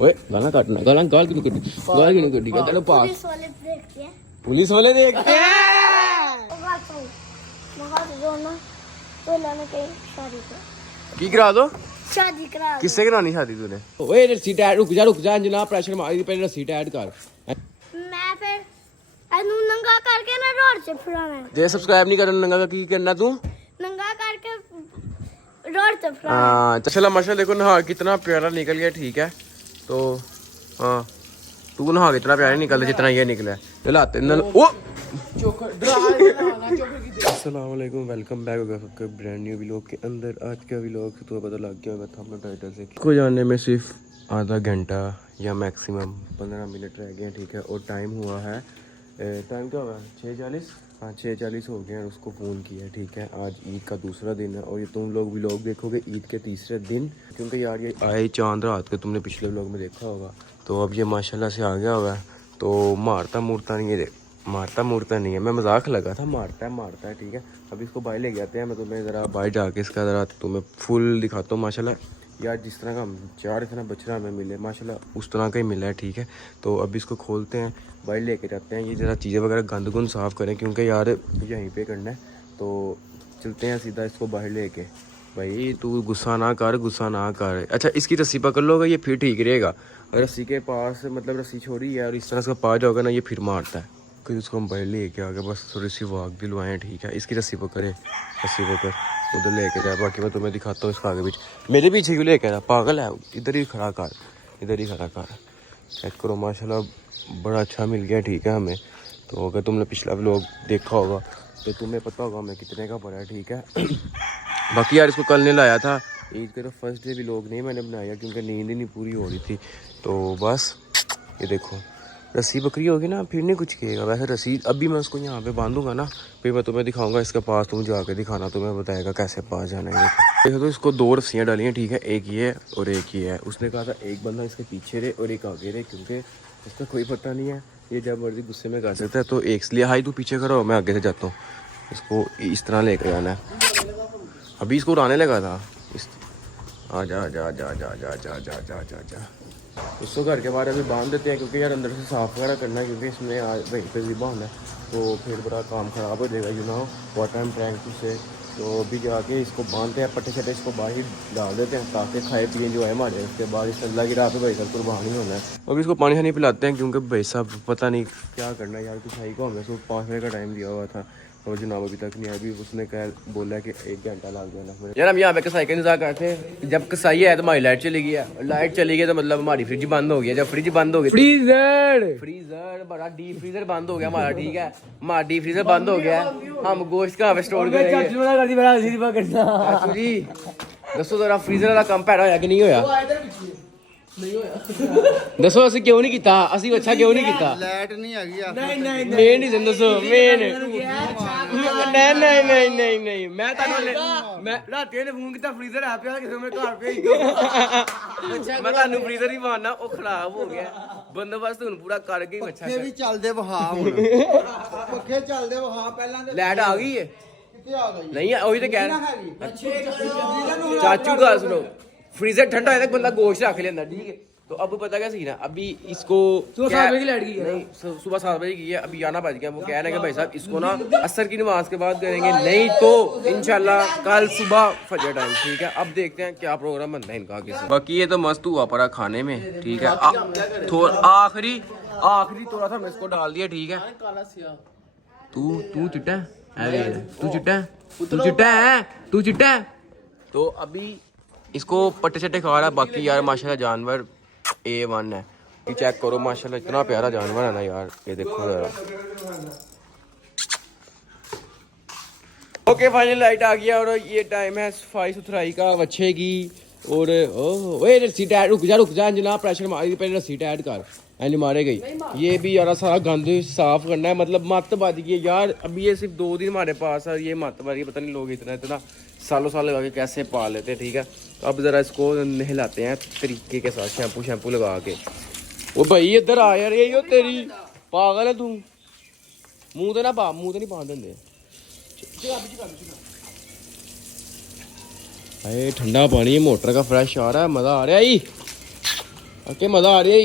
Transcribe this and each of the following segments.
ओए गाना काटना गाल क्यों कटी तेरे पास पुलिस वाले देखते हैं की करा दो शादी करा किससे करानी शादी तूने ओए रस्सी टाइट रुक जा जनाब प्रेशर मार पहले रस्सी टाइट कर मैं फिर अनु नंगा करके ना रोड से फिराना है जे सब्सक्राइब नहीं करना नंगा का की करना तू नंगा करके रोड से फिराना हाँ चला माशा देखो नहा कितना प्यारा निकल गया ठीक है तो हाँ तू नहा कितना प्यारा निकल जितना ये निकला चलाते नल ओ अस्सलाम वालेकुम वेलकम बैक होगा सबका ब्रांड न्यू व्लॉग के अंदर। आज का व्लॉग तो पता लग गया होगा था अपना टाइटल से को जाने में सिर्फ आधा घंटा या मैक्सिमम 15 मिनट रह गए ठीक है और टाइम हुआ है टाइम क्या होगा 6:40 हाँ 6:40 हो गए हैं। उसको फ़ोन किया ठीक है। आज ईद का दूसरा दिन है और ये तुम लोग व्लॉग देखोगे ईद के तीसरे दिन क्योंकि यार ये आए चांद रात के तुमने पिछले व्लॉग में देखा होगा। तो अब ये माशाल्लाह से आ गया होगा तो मारता मुड़ता नहीं है मैं मजाक लगा था मारता है ठीक है। अभी इसको बाहर ले जाते हैं मैं तुम्हें ज़रा बाहर जाके इसका ज़रा तुम्हें फुल दिखाता हूँ। माशाल्लाह यार जिस तरह का चार इतना बछड़ा हमें मिले माशाल्लाह उस तरह का ही मिला है ठीक है। तो अभी इसको खोलते हैं बाहर लेके जाते हैं ये ज़रा चीज़ें वगैरह गंद गुंद साफ़ करें क्योंकि यार यहीं पे करना है। तो चलते हैं सीधा इसको बाहर लेके। भाई तू गुस्सा ना कर अच्छा इसकी रस्सी पकड़ लोगे ये फिर ठीक रहेगा। और रस्सी के पास मतलब रस्सी छोड़ी है और इस तरह से पा जाओगे ना ये फिर मारता है। फिर उसको हम बाहर लेके आ गए बस थोड़ी सी वाक दिलवाएँ ठीक है। इसकी रस्सी पकड़ उधर लेके जाए बाकी मैं तुम्हें दिखाता हूँ इसका आगे पीछे मेरे पीछे क्यों लेके आया पागल है। इधर ही खड़ा कर चेक करो माशाल्लाह बड़ा अच्छा मिल गया ठीक है हमें। तो अगर तुमने पिछला व्लॉग देखा होगा तो तुम्हें पता होगा हमें कितने का पड़ा है ठीक है। बाकी यार इसको कल नहीं लाया था ईद के तो फर्स्ट डे व्लॉग नहीं मैंने बनाया क्योंकि नींद ही नहीं पूरी हो रही थी। तो बस ये देखो रस्सी बकरी होगी ना फिर नहीं कुछ कहेगा। वैसे रस्सी अभी मैं उसको यहाँ पे बांधूंगा ना फिर मैं तुम्हें दिखाऊंगा इसके पास तुम जाके दिखाना तुम्हें बताएगा कैसे पास जाना है। देखो तो इसको 2 रस्सियाँ डाली हैं ठीक है। एक ये है और एक ये है। उसने कहा था एक बंदा इसके पीछे रहे और एक आगे रहे क्योंकि इसका कोई पता नहीं है ये जब मर्जी गुस्से में कर सकता है। तो एक इसलिए हाई तू पीछे करो मैं आगे से जाता हूँ। इसको इस तरह लेकर जाना है। अभी इसको उड़ाने लगा था इस आ जा उसको घर के बारे में बांध देते हैं क्योंकि यार अंदर से साफ़ वगैरह करना है क्योंकि इसमें वहीं पे ज़िबा होना है तो फिर बड़ा काम ख़राब हो जाएगा you know what I am trying to say. तो अभी जाके इसको बांधते हैं पट्टे छट्टे इसको बाहर डाल देते हैं ताकि खाए पिए जो है हमारे। उसके बाद इस अल्लाह की राह पे भाई साहब कुर्बानी होना है। अभी इसको पानी शानी पिलाते हैं क्योंकि भाई साहब पता नहीं क्या करना है यार। कुछ भाई को हमें उसको 5 मिनट का टाइम दिया हुआ था और जनाब अभी तक नहीं आया। अभी उसने कहा बोला कि 1 घंटा लग जाना यार। हम यहाँ पे कसाई का इंतजार करते हैं जब कसाई है तो हमारी लाइट चली गई है। लाइट चली गई तो मतलब हमारी फ्रिज बंद हो गया। जब फ्रिज बंद हो गई फ्रीजर बड़ा डीप फ्रीजर बंद हो गया हमारा ठीक है। हमारा डीप फ्रीजर बंद हो गया हम गोश्त कहाँ पे स्टोर करेंगे। दसो जरा फ्रीजर वाला काम पैड़ा होया कि नहीं होया दसो असं क्यों नहीं किया असं अच्छा क्यों नहीं किया। लाइट नहीं आ गया मेन रीजन दसो मेन नहीं मैं रात ने फोन किया फ्रीजर है पे मैं घर भेज दो मैं तानू फ्रीजर ही मारना वो खराब हो गया बंदोबस्त हुन पूरा करके ही अच्छा भी चलदे वहा हुन पक्खे चलदे वहा पहला लाइट आ गई है किथे आ गई नहीं वही तो कह चाचू का सुनो फ्रीजर ठंडा होने तक बंदा गोश्त रख लेता ठीक है। तो अब पता क्या सीन है अभी इसको सुबह 7 बजे की लाइट की है सुबह 7 बजे की है। अभी आना बज गया वो कह रहे हैं कि भाई साहब इसको ना असर की नमाज के बाद करेंगे नहीं तो इंशाल्लाह कल सुबह फजर टाइम ठीक है। अब देखते हैं क्या प्रोग्राम बनता है इनका आगे से। बाकी ये तो मस्त हुआ पड़ा खाने में ठीक है। आखिरी थोड़ा सा मैं इसको डाल दिया ठीक है। तू चिट्टा है तो अभी इसको पट्टे छट्टे खा रहा है। बाकी यार माशाल्लाह जानवर A1 है। ये चेक करो माशाल्लाह इतना प्यारा जानवर है ना यार ये देखो जरा। ओके फाइनल लाइट आ गया और ये टाइम है सफाई सुथराई का बच्चे की। और ओए रस्सी टाइट रुक जा जनाब प्रेशर मार पहले रस्सी टाइट कर एंड मारे गई। ये भी यार सारा गंद साफ करना है मतलब मत बज गई यार। अभी ये सिर्फ 2 दिन हमारे पास है ये मत बज गई पता नहीं लोग इतना सालों साल लगा के कैसे पाल लेते हैं ठीक है। तो अब ज़रा इसको नहलाते हैं तरीके के साथ शैम्पू लगा के। वो भाई इधर आ यार ये तेरी पागल है तू मुँह तो नहीं पा देंगे अरे ठंडा पानी मोटर का फ्रेश आ रहा है, मजा आ रहा है। ओके मजा आ रहा है।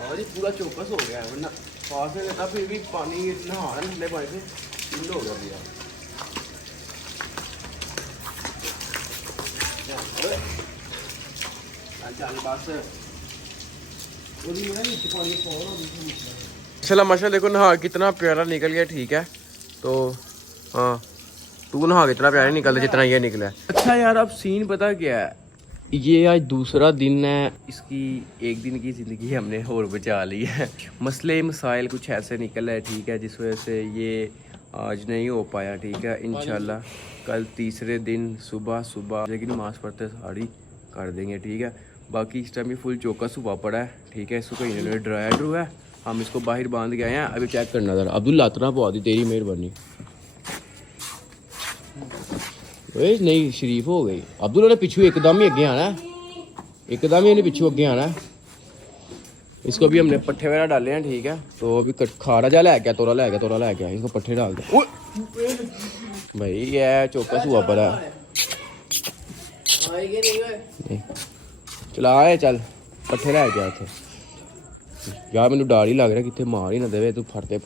और ये पूरा चौकस हो गया है, वरना पास में था फिर भी पानी नहा रहा ठंडे पानी से ठंडा हो गया भैया। चला माशा देखो नहा कितना प्यारा निकल गया, ठीक है। तो हाँ तू नहा कितना प्यारा निकलता जितना ये निकला है। अच्छा यार अब सीन पता क्या है, ये आज दूसरा दिन है, इसकी एक दिन की ज़िंदगी हमने और बचा ली है। मसले मसाइल कुछ ऐसे निकल है, ठीक है, जिस वजह से ये आज नहीं हो पाया, ठीक है। इंशाल्लाह कल तीसरे दिन सुबह सुबह लेकिन नमाज़ पढ़ते सारी कर देंगे, ठीक है। बाकी इस टाइम ये फुल चौकस हुआ पड़ा है, ठीक है। इसको कहीं इन्होंने ड्राया ड्रू है, हम इसको बाहर बांध के आए हैं। अभी चेक करना था अब्दुल लातना पवा दी, तेरी मेहरबानी। नहीं शरीफ हो गई अब्दुल ने पिछू एकदम ही अगे आना है, एकदम ही पिछू अगे आना है। इसको भी हमने पट्ठे वगैरह डाले हैं, ठीक है। तो अभी खारा जा लै गया, तोरा लै गया, इसको पट्ठे डाल दे भाई। ये चौकस हुआ पड़ा चला है, चल पट्ठे लै गया उथे यार। मैनू डर ही लग रहा कितने मार ही ना देवे तू फटते।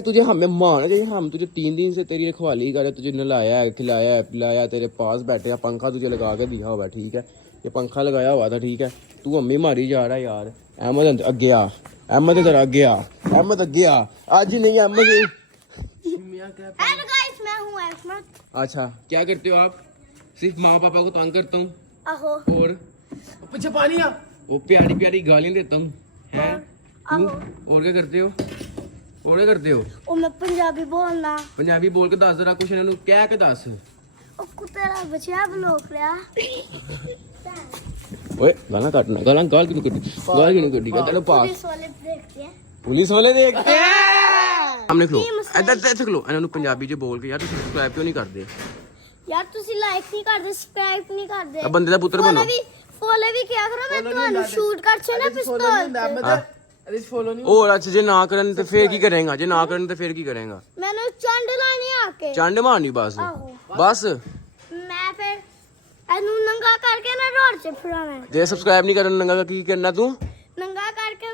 तुझे हमें मान चाहिए, हम तुझे 3 दिन से तेरी रखवाली करे, तुझे नलाया खिलाया पिलाया, तेरे पास बैठे, पंखा तुझे लगा के दिया हुआ, ठीक है। ये पंखा लगाया हुआ था, ठीक है। तू हमें मारी जा रहा है यार। अहमद अगे आ, अहमद इधर अगे आ, अहमद अगे आ। आज ही नहीं अहमद। हेलो गाइस, मैं हूं अहमद। अच्छा क्या करते हो आप? सिर्फ माँ पापा को तंग करता हूँ आहो। और पीछे पानी आ, वो प्यारी प्यारी गालियां देता हूँ, हैं? और क्या करते हो? और क्या करते हो? ओ मैं पंजाबी बोलना। पंजाबी बोल के दस जरा कुछ इन्हां नूं कह के दस। ओ कुत्तेरा बचिया ब्लॉक लिया। ओए गाना काटना, गाल क्यों कटी? गाल क्यों कटी? तेरे पास पुलिस वाले देखते हैं। पुलिस वाले देखते हैं। हमने खलो इधर खलो, इन्हां नूं पंजाबी च बोल के यार तुसीं सब्सक्राइब क्यों नहीं करदे? यार तुसी लाइक नहीं करदे, सब्सक्राइब नहीं करदे। आ बंदे दा पुੱਤਰ बनो। फॉलो भी किया करो, मैं ਤੁਹਾਨੂੰ ਸ਼ੂਟ ਕਰ ਛੇ ਪਿਸਤੌਲ और अच्छा जे ना करन ते फिर की करेगा? जे ना करन ते फिर की करेगा? मैंने चंड लाने आके चंड मारनी बस। आहो। बस मैं फिर ਇਹਨੂੰ ਨੰਗਾ ਕਰਕੇ ਨਾ ਰੋਡ 'ਚ ਫਿਰਾਣਾ ਹੈ। जे सब्सक्राइब नहीं करन नंगा की करना तू? ਨੰਗਾ ਕਰਕੇ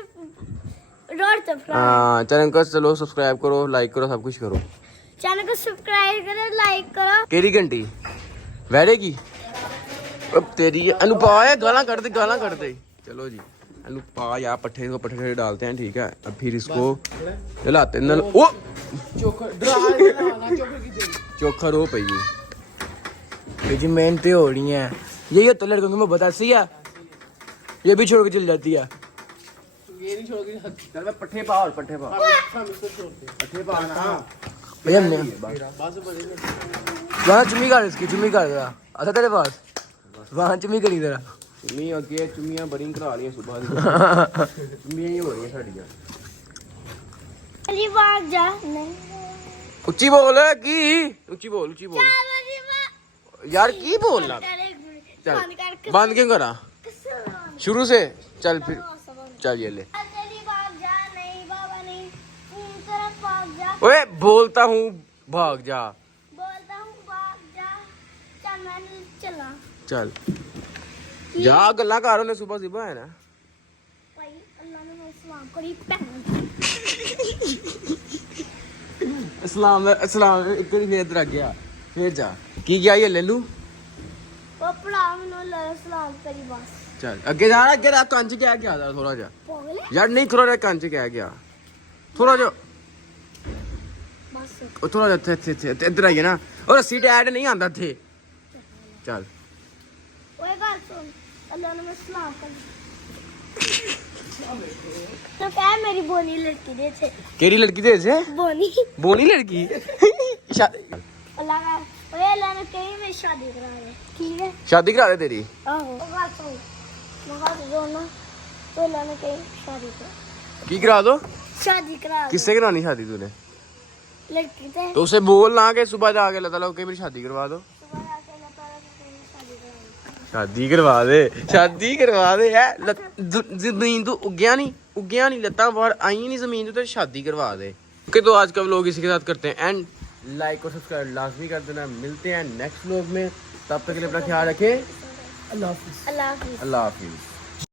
रोड 'ਚ ਫਿਰਾਣਾ। हां चैनल को चलो सब्सक्राइब करो, लाइक करो, सब कुछ करो। चैनल को सब्सक्राइब करो, लाइक करो। केरी घंटी वैड़े की अब तेरी अनुपा गाना कर दे। चलो जी अनुपा यार पट्ठे डालते हैं, ठीक है। अब फिर इसको जलाते नल। ओ चोखर हो पई जी, मेहनतें हो रही हैं। यही होता है लड़कों की मोहब्बत, ऐसी है। ये भी छोड़ के चल जाती है। ये नहीं छोड़ के चल मैं पट्ठे पा ना भैया हमने वहाँ चुम्मी कर, इसकी चुम्मी कर जरा। अच्छा तेरे पास वहाँ चुम्मी करी जरा। चुम्मी अगे चुम्मियां बड़ी करा लिया सुबह चुम्मियां ही हो रही साड़ियां। अली भाग जा। नहीं उच्ची बोल की, उच्ची बोल यार की बोलना। चल बंद क्यों करा? शुरू से चल फिर चल ये ले। ओए बोलता हूँ भाग जा, चल जा गल्ला कर। उन्हें सुबह सुबह है ना इस्लाम एक फिर इधर आ गया, फिर जा की गया ये ले लू। चल अगे जा, अगे जा कंच क्या गया थोड़ा जा यार, नहीं थोड़ा जा कंच क्या गया, थोड़ा जा थोड़ा जा इधर आइए ना। और रस्सी टैड नहीं आंदा थे। चल तो क्या मेरी बोनी लड़की दे थे। केरी लड़की दे से बोनी लड़की अल्लाह का ओए अल्लाह ने कहीं में शादी करा दे, ठीक है। शादी करा दे तेरी। आहो मगा दो ना, तो अल्लाह ने कहीं शादी करा। की करा दो? शादी करा। किससे करानी शादी तूने? लड़की थे तो उसे बोल ना कि सुबह जाके अल्लाह ताला को मेरी शादी करवा दो। सुबह जाके अल्लाह ताला से मेरी शादी कराई। शादी करवा दे है जमीन तो उगया नहीं लत्ता बाहर आई नहीं जमीन तो शादी करवा दे। ओके तो आज का व्लॉग इसी के साथ करते हैं एंड लाइक और सब्सक्राइब लाजमी कर देना। मिलते हैं नेक्स्ट व्लॉग में, तब तक के लिए अपना ख्याल रखें। अल्लाह हाफिज़। अल्लाह हाफिज़।